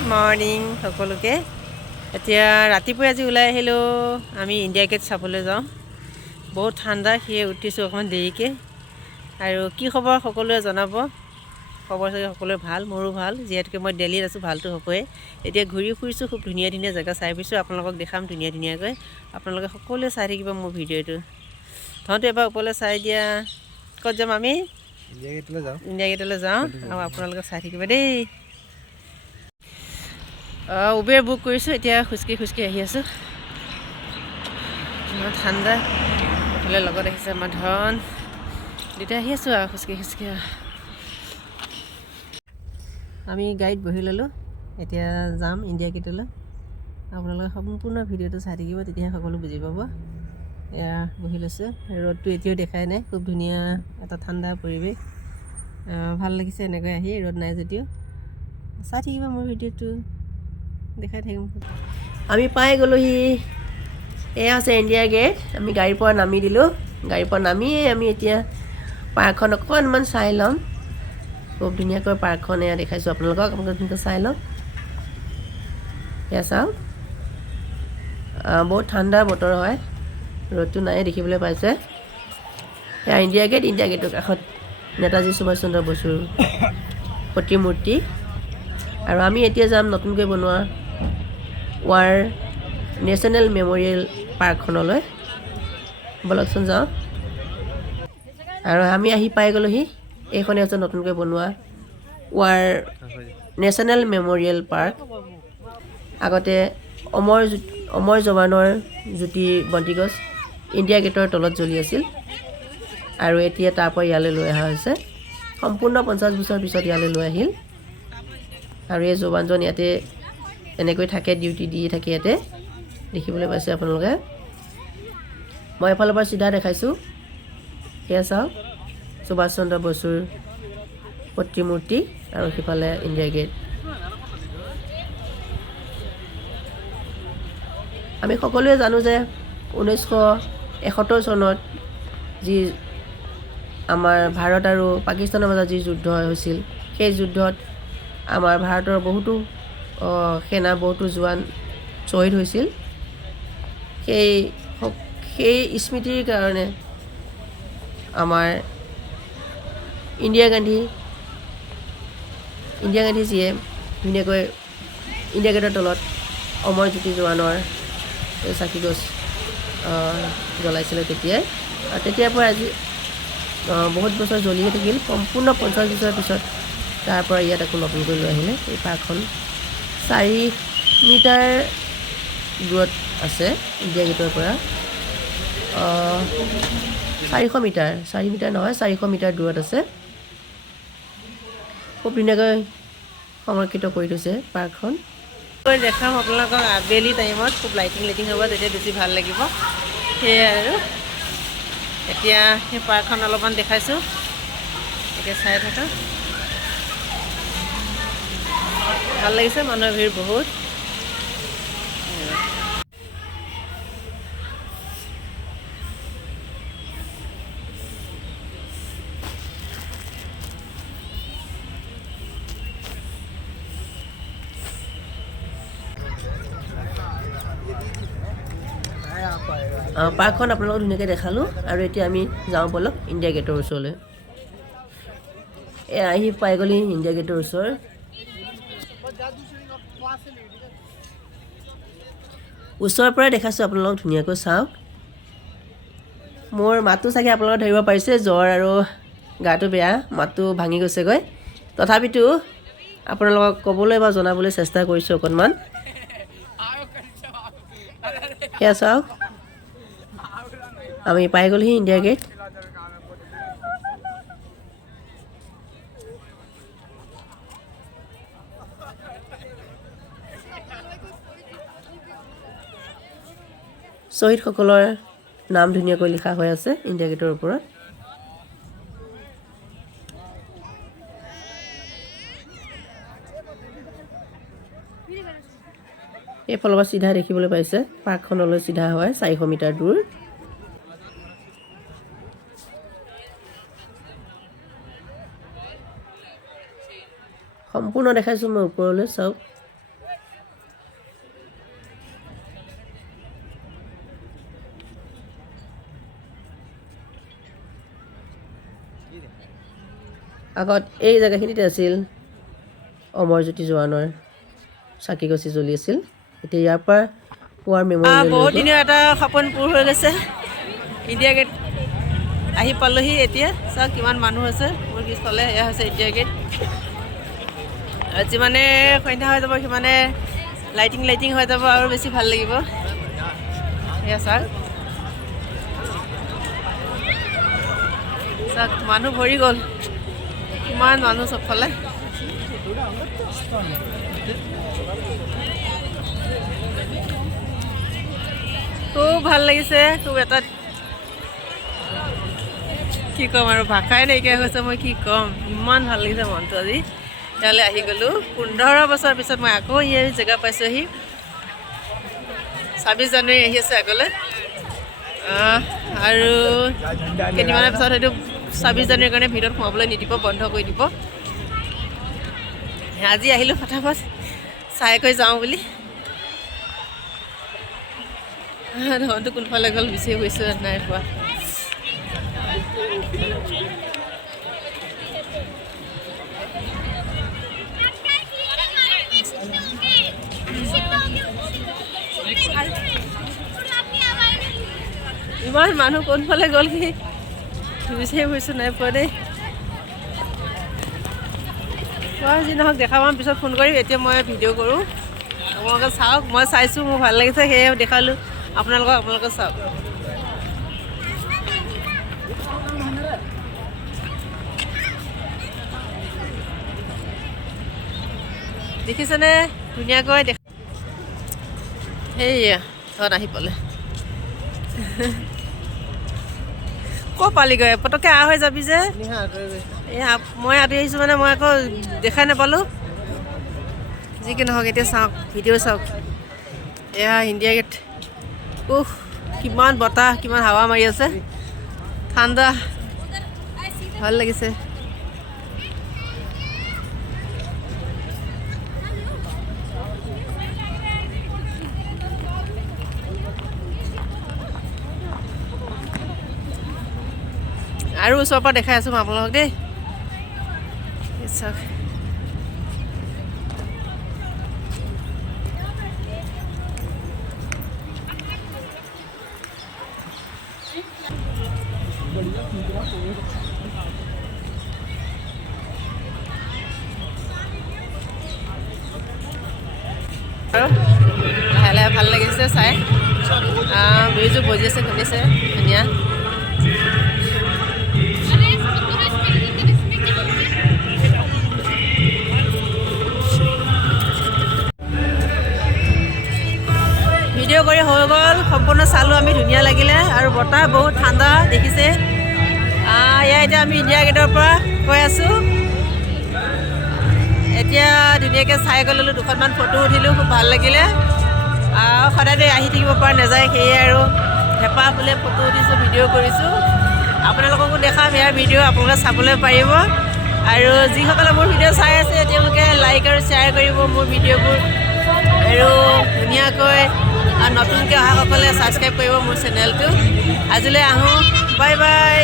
Good morning সকলোকে। এতিয়া ৰাতিপুৱা আজি ওলাই আহিলোঁ আমি ইণ্ডিয়া গেট চাবলৈ যাওঁ। বহুত ঠাণ্ডা, সেয়ে উঠিছোঁ অকণমান দেৰিকৈ। আৰু কি খবৰ সকলোৱে জনাব। খবৰ চাগে সকলোৱে ভাল, মোৰো ভাল, যিহেতুকে মই দিল্লীত আছোঁ, ভালটো হ'বই। এতিয়া ঘূৰি ফুৰিছোঁ, খুব ধুনীয়া ধুনীয়া জেগা চাই ফুৰিছোঁ, আপোনালোকক দেখাম ধুনীয়া ধুনীয়াকৈ। আপোনালোকে সকলোৱে চাই থাকিব মোৰ ভিডিঅ'টো। তহঁতে এবাৰ ওপৰলৈ চাই দিয়া। ক'ত যাম আমি? ইণ্ডিয়া গেটলৈ যাওঁ আৰু আপোনালোকে চাই থাকিব দেই। উবেৰ বুক কৰিছোঁ, এতিয়া খোজকাঢ়ি আহি আছোঁ। ইমান ঠাণ্ডা। এইফালে লগত আহিছে আমাৰ ধন, দুটা আহি আছোঁ আৰু খোজকাঢ়ি আমি গাড়ীত বহি ল'লোঁ। এতিয়া যাম ইণ্ডিয়া গেটলৈ। আপোনালোকে সম্পূৰ্ণ ভিডিঅ'টো চাই থাকিব, তেতিয়াহে সকলো বুজি পাব। এয়া বহি লৈছোঁ, ৰ'দটো এতিয়াও দেখাই নাই, খুব ধুনীয়া এটা ঠাণ্ডা পৰিৱেশ। ভাল লাগিছে এনেকৈ আহি, ৰ'দ নাই যদিও। চাই থাকিব মোৰ ভিডিঅ'টো, দেখাই থাকিম। আমি পাই গ'লোহি, এয়া আছে ইণ্ডিয়া গেট। আমি গাড়ীৰ পৰা নামি দিলোঁ। গাড়ীৰ পৰা নামিয়ে আমি এতিয়া পাৰ্কখন অকণমান চাই ল'ম। খুব ধুনীয়াকৈ পাৰ্কখন এয়া দেখাইছোঁ আপোনালোকক, আপোনালোকে চাই লওক। এয়া চাওক, বহুত ঠাণ্ডা বতৰ হয়, ৰ'দটো নাই দেখিবলৈ পাইছে। এয়া ইণ্ডিয়া গেট, ইণ্ডিয়া গেটৰ কাষত নেতাজী সুভাষ চন্দ্ৰ বসুৰ প্ৰতিমূৰ্তি। আৰু আমি এতিয়া যাম নতুনকৈ বনোৱা ৱাৰ নেশ্যনেল মেম'ৰিয়েল পাৰ্কখনলৈ। ব'লকচোন যাওঁ। আৰু আমি আহি পাই গ'লোহি, এইখনেই হৈছে নতুনকৈ বনোৱা ৱাৰ নেশ্যনেল মেম'ৰিয়েল পাৰ্ক। আগতে অমৰ জৱানৰ জ্যোতি বন্তিগছ ইণ্ডিয়া গেটৰ তলত জ্বলি আছিল, আৰু এতিয়া তাৰ পৰা ইয়ালৈ লৈ অহা হৈছে। সম্পূৰ্ণ 50 বছৰ পিছত ইয়ালৈ লৈ আহিল। আৰু এই জৱানজন ইয়াতে এনেকৈ থাকে, ডিউটি দিয়ে থাকে ইয়াতে, দেখিবলৈ পাইছে আপোনালোকে। মই এফালৰ পৰা চিধা দেখাইছোঁ। সেয়া চাওক, সুভাষ চন্দ্ৰ বসুৰ প্ৰতিমূৰ্তি, আৰু সিফালে ইণ্ডিয়া গেট। আমি সকলোৱে জানো যে 1971 চনত যি আমাৰ ভাৰত আৰু পাকিস্তানৰ মাজত যি যুদ্ধ হৈছিল, সেই যুদ্ধত আমাৰ ভাৰতৰ বহুতো সেনা, বহুতো জোৱান শ্বহীদ হৈছিল। সেই স্মৃতিৰ কাৰণে আমাৰ ইন্দিৰা গান্ধীজীয়ে ধুনীয়াকৈ ইণ্ডিয়া গেটৰ তলত অমৰ জ্যোতি জোৱানৰ চাকি গছ জ্বলাইছিলে তেতিয়াই। আৰু তেতিয়াৰ পৰা আজি বহুত বছৰ জ্বলিয়ে থাকিল। সম্পূৰ্ণ 50 বছৰৰ পিছত তাৰ পৰা ইয়াত আকৌ নতুনকৈ লৈ আহিলে। এই পাৰ্কখন 4 মিটাৰ দূৰত আছে ইণ্ডিয়া গেটৰ পৰা। 4 মিটাৰ নহয়, 400 মিটাৰ দূৰত আছে। খুব ধুনীয়াকৈ সংৰক্ষিত কৰি থৈছে পাৰ্কখন। দেখাম আপোনালোকক আবেলি টাইমত, খুব লাইটিং হ'ব, তেতিয়া বেছি ভাল লাগিব। সেয়াই আৰু এতিয়া সেই পাৰ্কখন অলপমান দেখাইছোঁ, এতিয়া চাই থাকা। ভাল লাগিছে, মানুহৰ ভিৰ বহুত। পাৰ্কখন আপোনালোকক ধুনীয়াকৈ দেখালোঁ, আৰু এতিয়া আমি যাওঁ ব'লক ইণ্ডিয়া গেটৰ ওচৰলৈ। আহি পাই গ'লি ইণ্ডিয়া গেটৰ ওচৰ। ওচৰৰ পৰাই দেখাইছোঁ আপোনালোকক, ধুনীয়াকৈ চাওক। মোৰ মাতটো চাগে আপোনালোকে ধৰিব পাৰিছে, জ্বৰ আৰু গাটো বেয়া, মাতটো ভাঙি গৈছেগৈ। তথাপিতো আপোনালোকক ক'বলৈ বা জনাবলৈ চেষ্টা কৰিছোঁ অকণমান। সেয়া চাওক, আমি পাই গ'লোহি ইণ্ডিয়া গেট। শ্বহীদসকলৰ নাম ধুনীয়াকৈ লিখা হৈ আছে ইণ্ডিয়া গেটৰ ওপৰত। এইফালৰ পৰা চিধা দেখিবলৈ পাইছে, পাৰ্কখনলৈ চিধা হয় 400 মিটাৰ দূৰ। সম্পূৰ্ণ দেখাইছোঁ মই ওপৰলৈ, চাওক। আগত এই জেগাখিনিতে আছিল অমৰজ্যোতি জোৱানৰ চাকি গছি জ্বলি আছিল এতিয়া ইয়াৰ পৰা পুৱাৰ মেমৰিয়েল বহুত দিনৰ এটা সপোন পূৰ হৈ গৈছে ইণ্ডিয়া গেট আহি পালোহি এতিয়া চাওক কিমান মানুহ আছে মোৰ পিছফালে এয়া হৈছে ইণ্ডিয়া গেট যিমানে সন্ধ্যা হৈ যাব সিমানে লাইটিং হৈ যাব আৰু বেছি ভাল লাগিব এয়া চাওক চাওক মানুহ ভৰি গ'ল কিমান মানুহ চবফালে খুব ভাল লাগিছে খুব এটা কি ক'ম আৰু ভাষাই নাইকিয়া হৈছে মই কি ক'ম ইমান ভাল লাগিছে মনটো আজি ইয়ালৈ আহি গ'লোঁ 15 বছৰ পিছত মই আকৌ এই জেগা পাইছোঁহি 26 জানুৱাৰী আহি আছে আগলৈ আৰু কেইদিনমানৰ পিছত হয়তো 26 জানুৱাৰীৰ কাৰণে ভিতৰত সোমাবলৈ নিদিব বন্ধ কৰি দিব আজি আহিলোঁ ফটাফট চাই কৰি যাওঁ বুলি ধনটো কোনফালে গ'ল বিচাৰি গৈছোঁ নাই পোৱা ইমান মানুহ কোনফালে গ'ল কি বিচাৰি গৈছোঁ নাই পোৱা দেই যি নহওক দেখা পাম পিছত ফোন কৰিম এতিয়া মই ভিডিঅ' কৰোঁ আপোনালোকে চাওক মই চাইছোঁ মোৰ ভাল লাগিছে সেয়ে দেখালোঁ আপোনালোকে চাওক দেখিছেনে ধুনীয়াকৈ দেখা সেয়া ধন আহি পালে ক'ৰ পালিগৈ পটককৈ হৈ যাবি যে মই আঁতৰি আহিছোঁ মানে মই আকৌ দেখাই নাপালোঁ যি কি নহওক এতিয়া চাওক ভিডিঅ' চাওক এয়া ইণ্ডিয়া গেট কিমান বতাহ কিমান হাৱা মাৰি আছে ঠাণ্ডা ভাল লাগিছে আৰু ওচৰৰ পৰা দেখাই আছোঁ মই আপোনালোকক দেই চাওক লাহে লাহে ভাল লাগিছে চাই মিউজিক বজি আছে শুনিছে ধুনীয়া ভিডিঅ' কৰি হৈ গ'ল সম্পূৰ্ণ চালোঁ আমি ধুনীয়া লাগিলে আৰু বতাহ বহুত ঠাণ্ডা দেখিছে এয়া এতিয়া আমি ইণ্ডিয়া গেটৰ পৰা গৈ আছোঁ এতিয়া ধুনীয়াকৈ চাই গৈ ল'লোঁ দুখনমান ফটো উঠিলোঁ খুব ভাল লাগিলে সদায় আহি থাকিব পৰা নাযায় সেয়ে আৰু হেঁপাহ বোলে ফটো উঠিছোঁ ভিডিঅ' কৰিছোঁ আপোনালোককো দেখাম ইয়াৰ ভিডিঅ' আপোনালোকে চাবলৈ পাৰিব আৰু যিসকলে মোৰ ভিডিঅ' চাই আছে তেওঁলোকে লাইক আৰু শ্বেয়াৰ কৰিব মোৰ ভিডিঅ'বোৰ আৰু ধুনীয়াকৈ নতুনকৈ অহাসকলে ছাবস্ক্ৰাইব কৰিব মোৰ চেনেলটো আজিলৈ আহোঁ বাই বাই